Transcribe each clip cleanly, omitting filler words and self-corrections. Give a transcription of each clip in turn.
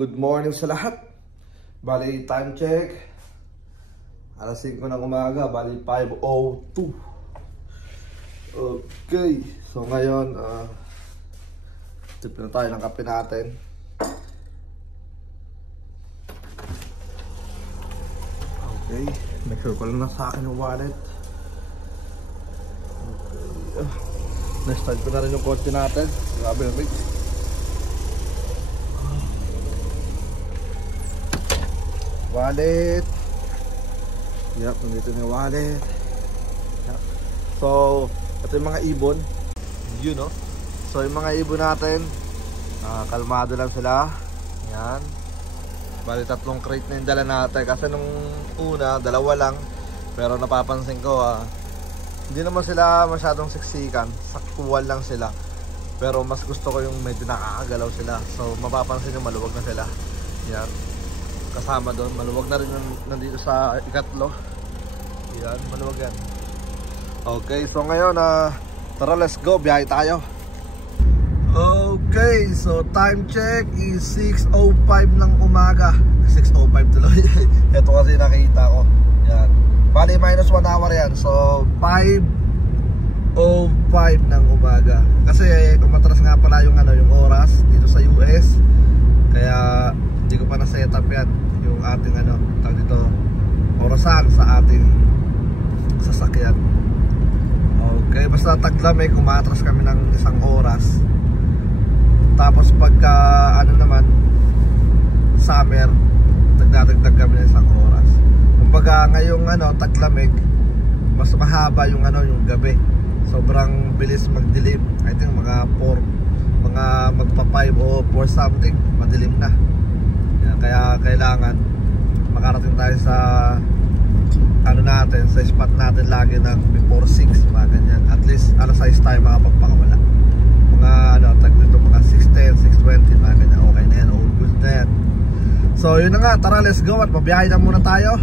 good morning sa lahat. Bali, time check. Alas 5 ng umaga, bali 5:02. Okay, so ngayon, tip na tayo ng kape natin. Okay, make sure ko lang na sa akin yung wallet. Okay, na-start ko na rin yung kotse natin. Grabe na rin. Wallet. Yep, nandito na yung wallet. Yep. So, ito yung mga ibon. Yun, no? So, yung mga ibon natin, kalmado lang sila. Yan. Bali, 3 crate na yung dala natin. Kasi nung una, 2 lang. Pero napapansin ko, hindi naman sila masyadong siksikan. Saktual lang sila. Pero mas gusto ko yung medyo nakakagalaw sila. So, mapapansin yung maluwag na sila. Yan. Kasama doon, maluwag na rin nandito sa ikatlo. Yan, maluwag yan. Okay, so ngayon, tara, let's go, biyahe tayo. Okay, so time check is 6:05 ng umaga. 6:05 tuloy. Ito kasi nakita ko. Yan, bali minus 1 hour yan. So 5:05 ng umaga. Kasi kumatras nga pala yung, yung oras dito sa US. Kaya hindi ko pa na-set up yan yung ating tawag dito, orasan sa ating sasakyan. Okay, basta taglamig, umatras kami ng 1 oras. Tapos pagka naman summer, nagdadagdag kami ng 1 oras. Kumbaga ngayong taglamig, mas mahaba yung yung gabi. Sobrang bilis magdilim. I think mga 4, mga magpa 5 o 4 something, madilim na. Kaya kailangan makarating tayo sa natin, sa spot natin lagi ng before 6, mga ganyan. At least alas 6 tayo makapagpakawala. Mga tag dito, mga 6:10, 6:20, mga ganyan. Okay na yan, all good na yan. So yun na nga, tara, let's go at mabiyahe na muna tayo.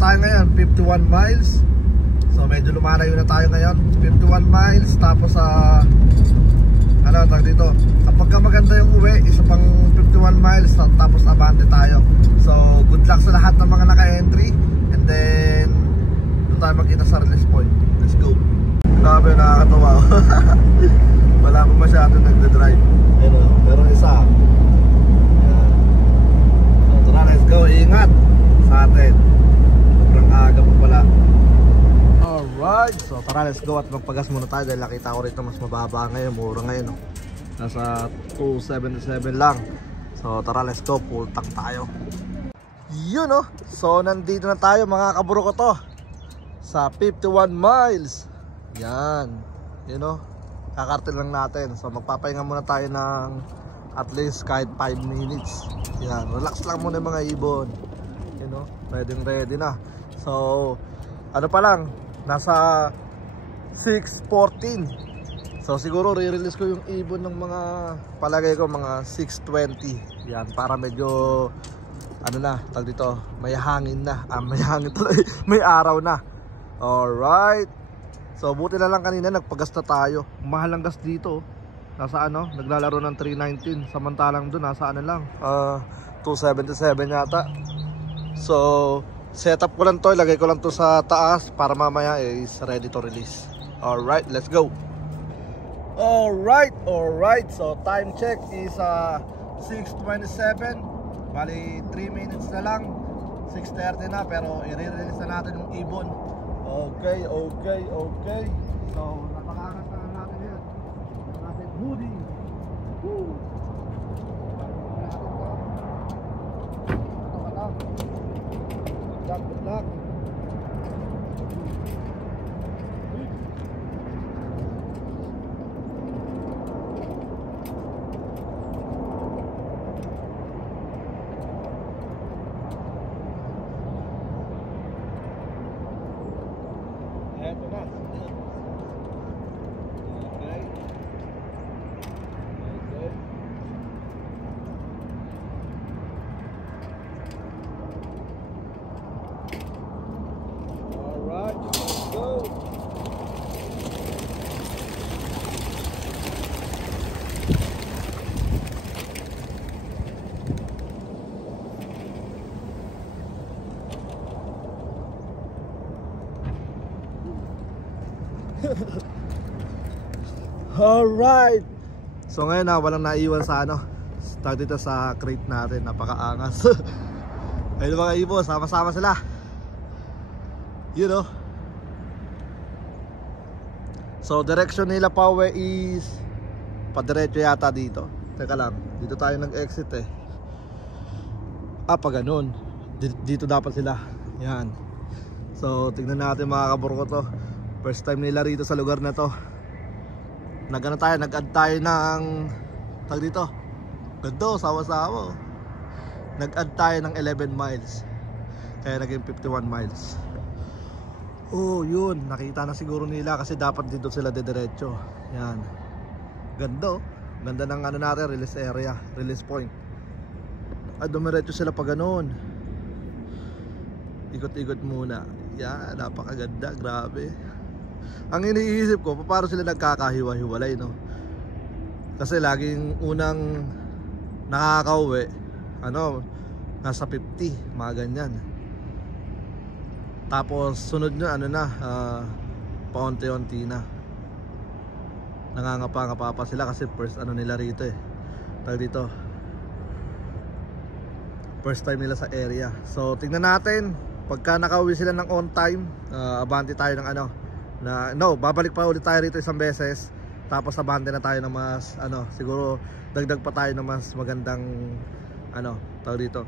Tayo ngayon, 51 miles. So medyo lumalayo na tayo ngayon, 51 miles. Tapos tag dito, kapag maganda yung uwi, isa pang 51 miles, tapos abante tayo. So good luck sa lahat ng mga naka-entry. And then doon tayo magkita sa release point. Let's go. Grabe, nakakatawa. Wala pa masyado nagda-drive, pero isa. Yan. So tara, let's go. Ingat sa atin, sobrang aga pa pala. Alright, so tara, let's go at magpagas muna tayo. Dahil nakita ko rito mas mababa ngayon, mura ngayon, nasa 277 lang. So tara, let's go, full tank tayo. Yun, so nandito na tayo mga kaburo ko to, sa 51 miles. Yan, kakartil lang natin. So magpapahinga muna tayo ng at least kahit 5 minutes. Yan, relax lang muna yung mga ibon. Ready na. So pa lang, nasa 6:14. So siguro re-release ko yung ibon ng mga, palagay ko mga 6:20. Yan, para medyo tag dito, may hangin na. May hangin tuloy. May araw na. Alright. So buti na lang kanina nagpagas na tayo. Mahal ang gas dito. Nasa naglalaro ng 319. Samantalang doon nasa lang, 277 yata. So setup ko lang to, ilagay ko lang to sa taas para mamaya is ready to release. Alright, let's go. Alright. So time check is 6:27. Bali 3 minutes na lang, 6:30 na, pero i-release na natin yung ibon. Okay. So napakangat na natin yan. Natin hoodie. Woo! Good luck. Eto na. Okay. Alright. So ngayon na walang naiwan sa ano, tag dito sa crate natin, napakaangas. Ayun mga ibon, sama-sama sila. You know. So direction nila pauwi is padiretso yata dito. Teka lang, dito tayo nag-exit eh. Pa ganun. Dito dapat sila. Yan. So tignan natin mga kaburko to. First time nila rito sa lugar na to. Nag-add tayo ng tag dito. Ganda, sawa-sawa. Nag-add tayo ng 11 miles. Kaya naging 51 miles. Oh, yun. Nakita na siguro nila kasi dapat dito sila didiretso. Yan. Ganda. Ganda ng ano natin, release area, release point. At dumiretso sila pa ganun. Ikot-ikot muna. Yan, napakaganda. Grabe. Ang iniisip ko, paano sila nagkakahiwa-hiwalay, no? Kasi laging unang nakakauwi, ano, nasa 50, mga ganyan. Tapos sunod nyo, ano na, paunti-unti na. Nangangapa-ngapa pa sila kasi first ano nila rito eh. Tag dito. First time nila sa area. So tingnan natin, pagka nakauwi sila ng on time, abante tayo ng ano, babalik pa ulit tayo rito isang beses. Tapos abante na tayo ng mas ano, siguro dagdag pa tayo ng mas magandang ano, tawag dito,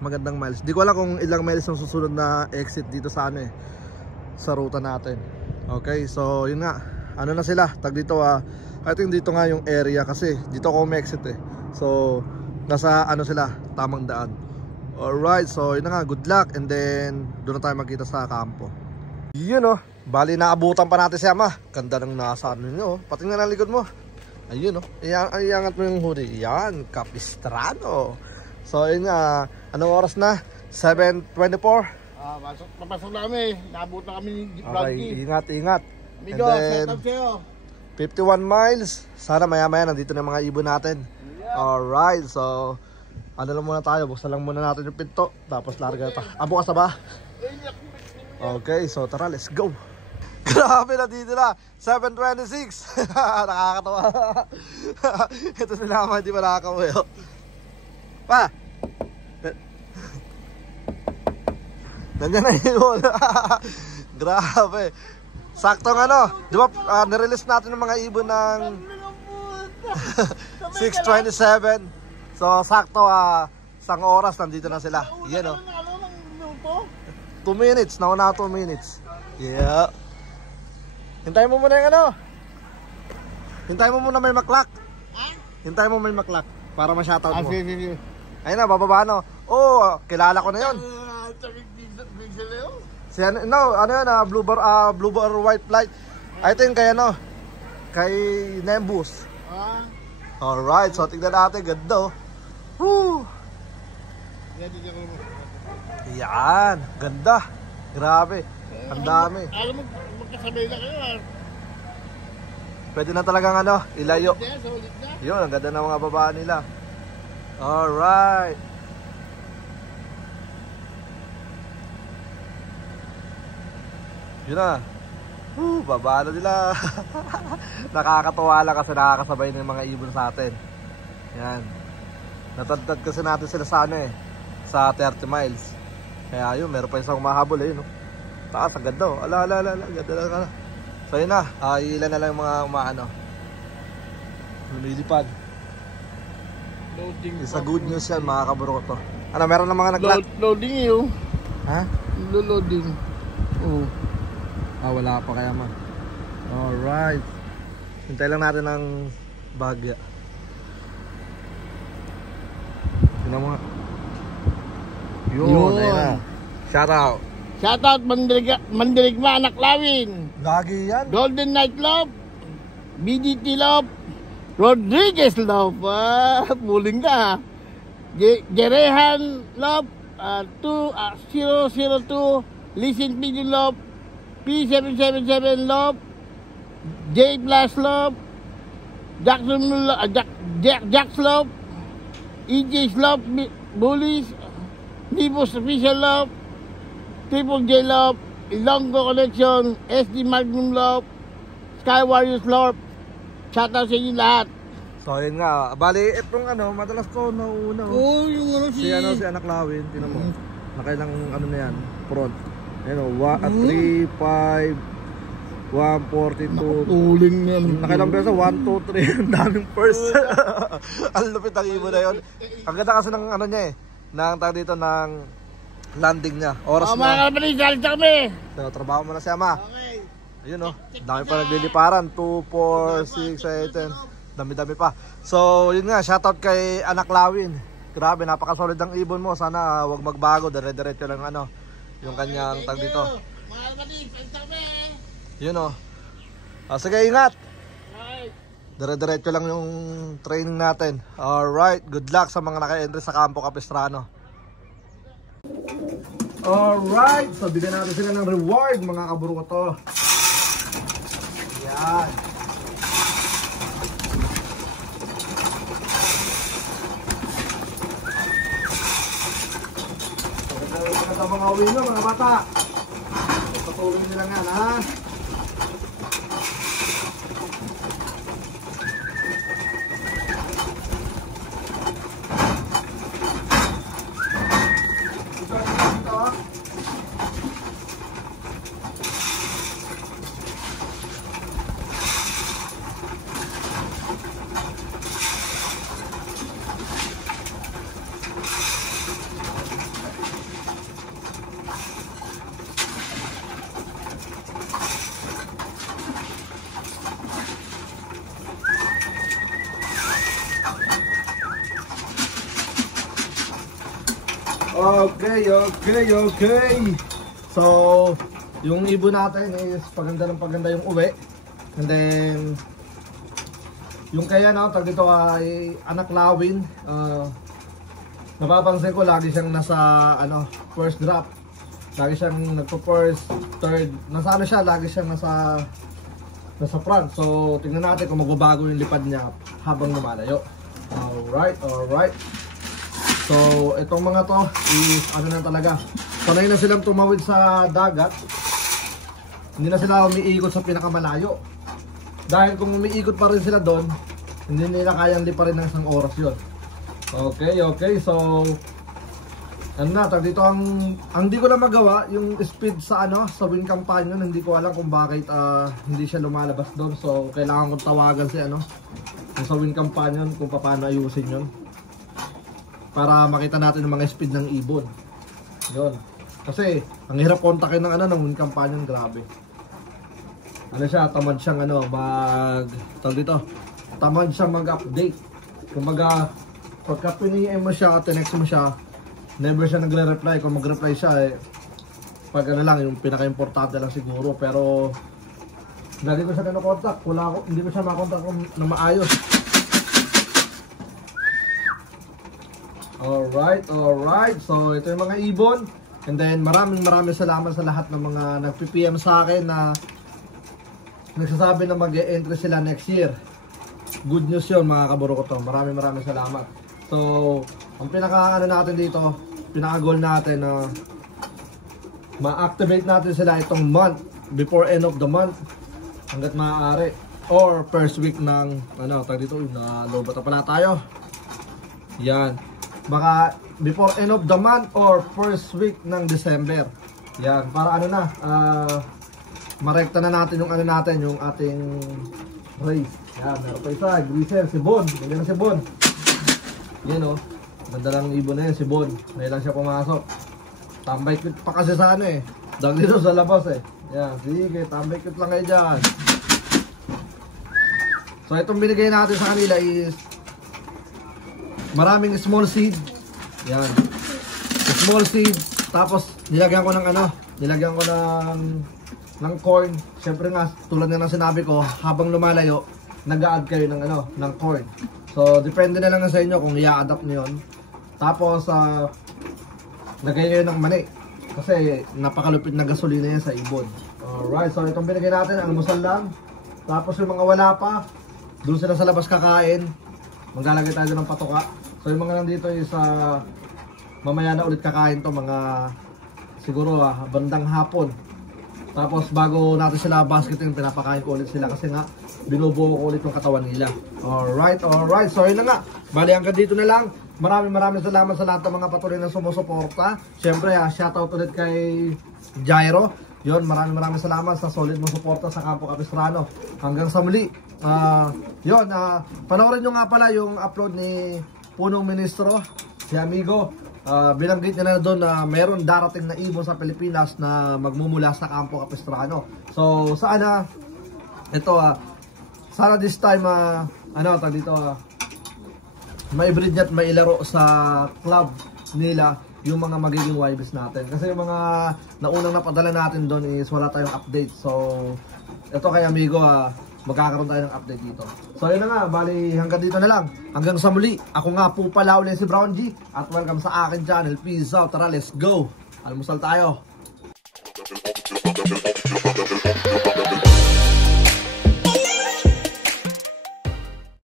magandang miles. Di ko alam kung ilang miles ang susunod na exit dito sa ano eh, sa ruta natin. Okay, so yun nga, ano na sila, tag dito I think dito nga yung area kasi dito ako exit eh. So nasa ano sila, tamang daan. Alright, so yun na nga, good luck. And then doon na tayo magkita sa kampo. Yun bali naabutan pa natin si Ama. Ganda ng nasa ano nyo, patingnan ang likod mo. Ayun iangat mo yung hoodie. Yan, Capistrano. So yun nga, anong oras na? 7:24. Papasok na kami, naabot na kami ni Okay, ingat. Amigo, set up sa'yo. 51 miles. Sana maya-maya nandito na yung mga ibon natin. Alright, so ano lang muna tayo, buksan lang muna natin yung pinto. Tapos larga pa. Bukas na ba? Okay, so tara, let's go. Grabe na dito na, 7:26. Nakakatawa. Ito sila naman, hindi pa nakakauwi. Pa! Nandiyan na yun. Grabe. Saktong ano, di ba nirelease natin ng mga ibon ng 6:27. So sakto isang oras nandito na sila. Yan 2 minutes, nauna 2 minutes. Yeah. Hintayin mo muna yung ano. Hintayin mo muna may maklak. Hintayin mo may maklak para ma-shoutout mo. Ayun na, bababa no. Oh, kilala ko na yun. Si ano yun, blue bar white flight. I think kay ano, kay Nimbus. Alright, so tignan natin, ganda. Woo! Yan, ganda. Grabe, ang dami. Alam mo, magkasabay na kayo. Pwede na talagang ano, ilayo. Yun, ang ganda ng mga baba nila. Alright. Yun na. Baba na nila. Nakakatuwa lang kasi nakakasabay ng mga ibon sa atin. Yan. Natagtad kasi natin sila sa ano eh, sa 30 miles. Kaya yun, meron pa isang mahabol eh, no? Taas, ang ganda oh. Ala, ganda lang ka na. So yun na, ilan na lang yung mga umaano, lumilipad. Loading. Isa good news yan mga kaburo to. Ano, meron na mga naglat? Loading yun. Ha? Loading. Oo. Wala pa kaya man. Alright. Hintay lang natin ng bagya. Tignan mo nga. Yun, ayun na. Shout out. Shout out Mandirigma, Anak Lawin. Lagi yan. Golden Night Love. BDT Love. Rodriguez Love. Muling ka. Jerehan Love. 002. Listen Pigeon Love. P777 Love. J Plus Love. Jack's Love. EJ's Love. Bullies. Nibos Official Love. Triple J Love. Ilonggo Connection. SD Magnum Love. Sky Warriors Lord. Shoutout sa inyo lahat. So yun nga, bali itong madalas ko nauna. Oo, yung si Anak Lawin, tinan mo. Nakailang na yan, front. Ayun 3, 5, 142. Uling yan. Nakailang beso, 1, 2, 3. Ang daming first. Ang lupit ang ibon na yun. Ang ganda kasi ng niya ng tag dito ng landing niya. Oras na. Mga kapatid, salit sa kami. So, trabaho mo na si Ama. Okay. Ayun dami pa nagliliparan. 2, 4, 6, 8, 10. Dami-dami pa. So, yun nga, shoutout kay Anak Lawin. Grabe, napakasolid ang ibon mo. Sana wag magbago, dire-diretso lang yung kanyang tag dito. Mga kapatid, salit sa kami. Yun sige, ingat. Okay. Dire-diretso lang yung training natin. Alright, good luck sa mga naka-entry sa Campo Capistrano. Alright, so bigyan natin sila ng reward mga kaburo ko to. Yan. Ito mga uwi nyo mga bata. Patuloy nyo lang yan ha. Okay. So, yung ibon natin is paganda yung uwi. And then, yung kaya tag dito ay Anak Lawin. Napapansin ko lagi siyang nasa first drop. Lagi siyang nagpo-first, third. Nasa siya, lagi siyang nasa front. So, tingnan natin kung magbabago yung lipad niya habang lumalayo. Alright. So, itong mga to is na talaga. Sanay na silang tumawid sa dagat. Hindi na sila umiikot sa pinakamalayo. Dahil kung umiikot pa rin sila doon, hindi nila kayang liparin ng isang oras yun. Okay. So, tag dito ang hindi ko na magawa yung speed sa sa Wind Companion. Hindi ko alam kung bakit hindi siya lumalabas doon. So, kailangan kong tawagan si sa Wind Companion kung paano ayusin yun. Para makita natin yung mga speed ng ibon. Yun. Kasi, ang hirap kontakin ng ng Wind Companion, grabe. Tamad siyang tamad siyang mag-update. Kumbaga, pagka piniem mo siya, tinext mo siya, never siya nagre-reply. Kung mag-reply siya, pag lang, yung pinaka-importante lang siguro. Pero, lagi ko siya kinokontak. Hindi ko siya makontak na maayos. Alright. So, ito yung mga ibon. And then, maraming salamat sa lahat ng mga nag-PM sa akin na nagsasabi na mag-e-entry sila next year. Good news yun mga kaburo ko to. Maraming salamat. So, ang natin dito, pinaka-goal natin na ma-activate natin sila itong month, before end of the month, hanggat maaari. Or first week ng, tag dito, nalobata pala tayo. Yan. Baka before end of the month or first week ng December. Yan, para marekta na natin yung yung ating race. Yan, meron pa isa, Grisel, si Bon. Ganyan na si Bon. Yan ganda lang ibon na yan, si Bon. Ngayon lang siya pumasok. Tambay cute pa kasi sa dahil dito sa labas Yan, sige, tambay cute lang kayo dyan. So itong binigay natin sa kanila is maraming small seed. Yan. Small seed. Tapos nilagyan ko ng corn. Siyempre nga, tulad nga ng sinabi ko, habang lumalayo, nag-a-add kayo ng corn. So, depende na lang sa inyo kung i-adapt nyo yun. Tapos, lagay nyo ng mani. Kasi, napakalupit na gasolina yan sa ibon. Alright, so itong binigay natin, almusal lang. Tapos yung mga wala pa, doon sila sa labas kakain. Maglalagay tayo ng patuka. So yung mga nandito is mamaya na ulit kakain to, mga siguro bandang hapon. Tapos bago natin sila basketin, pinapakain ko ulit sila kasi nga binubuo ko ulit yung katawan nila. Alright. So yun na nga. Bali hanggang dito na lang. Maraming salamat sa lahat ng mga patuloy na sumusuporta. Siyempre, shoutout ulit kay Jairo. Yun, maraming salamat sa solid mo suporta sa Campo Capistrano. Hanggang sa muli. Panoorin nyo nga pala yung upload ni Punong Ministro, si Amigo. Binanggit niya na doon na meron darating na ibon sa Pilipinas na magmumula sa Campo Capistrano. So sana ito sana this time maibreed niya at mailaro sa club nila yung mga magiging YBs natin. Kasi yung mga naunang napadala natin doon is wala tayong update. So ito kay Amigo, magkakaroon tayo ng update dito. So yun na nga, bali hanggang dito na lang. Hanggang sa muli, ako nga po pala ulit si Brown G. At welcome sa akin channel. Peace out, tara let's go. Almusal tayo.